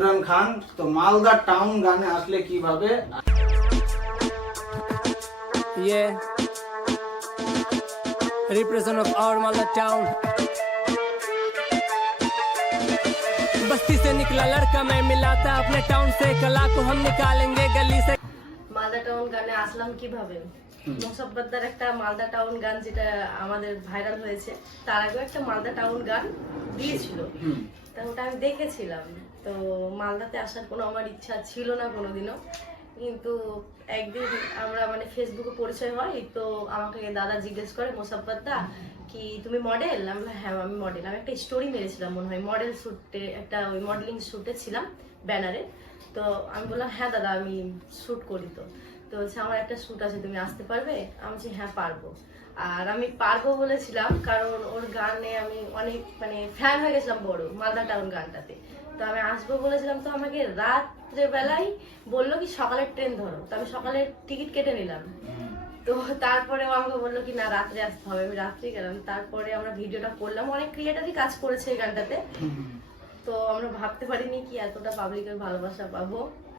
ইমরান খান তো মালদা টাউন গানে আসলে কিভাবে Yeah, represent of our Malda town. बस्ती से निकला लड़का मैं मिला था अपने टाउन से कला को हम निकालेंगे गली से। মালদা টাউন গানে আসলাম কিভাবে? মোসাব্বতদার একটা মালদা টাউন গান যেটা আমাদের ভাইরাল হয়েছে, তার আগেও একটা মালদা টাউন গান দিয়েছিল, তা ওটা আমি দেখেছিলাম। তো মালদাতে আসার কোনো আমার ইচ্ছা ছিল না কোনোদিনও, কিন্তু একদিন আমরা মানে ফেসবুকে পরিচয় হয়, তো আমাকে দাদা জিজ্ঞেস করে, মোসাব্বতদা কি তুমি মডেল? আমি বললাম হ্যাঁ আমি মডেল। আমি একটা স্টোরি মেরেছিলাম মনে হয়, মডেল শ্যুটে, একটা ওই মডেলিং শ্যুটে ছিলাম ব্যানারে। তো আমি বললাম হ্যাঁ দাদা আমি শ্যুট করি। তো তো বলছে আমার একটা শ্যুট আছে, তুমি আসতে পারবে? আমি বলছি হ্যাঁ পারবো। আর আমি পারবো বলেছিলাম কারণ ওর গানে আমি অনেক মানে ফ্যান হয়ে গেছিলাম বড়, মালদা টাউন গানটাতে। তো আমি আসবো বলেছিলাম, তো আমাকে রাত্রে বেলায় বললো কি সকালের ট্রেন ধরো, তো আমি সকালের টিকিট কেটে নিলাম। তো তারপরে ও আমাকে বললো কি না রাত্রে আসতে হবে, আমি রাত্রে গেলাম। তারপরে আমরা ভিডিওটা করলাম, অনেক ক্রিয়েটারই কাজ করেছে এই গানটাতে। তো আমরা ভাবতে পারিনি কি এতটা পাবলিকের ভালোবাসা পাবো।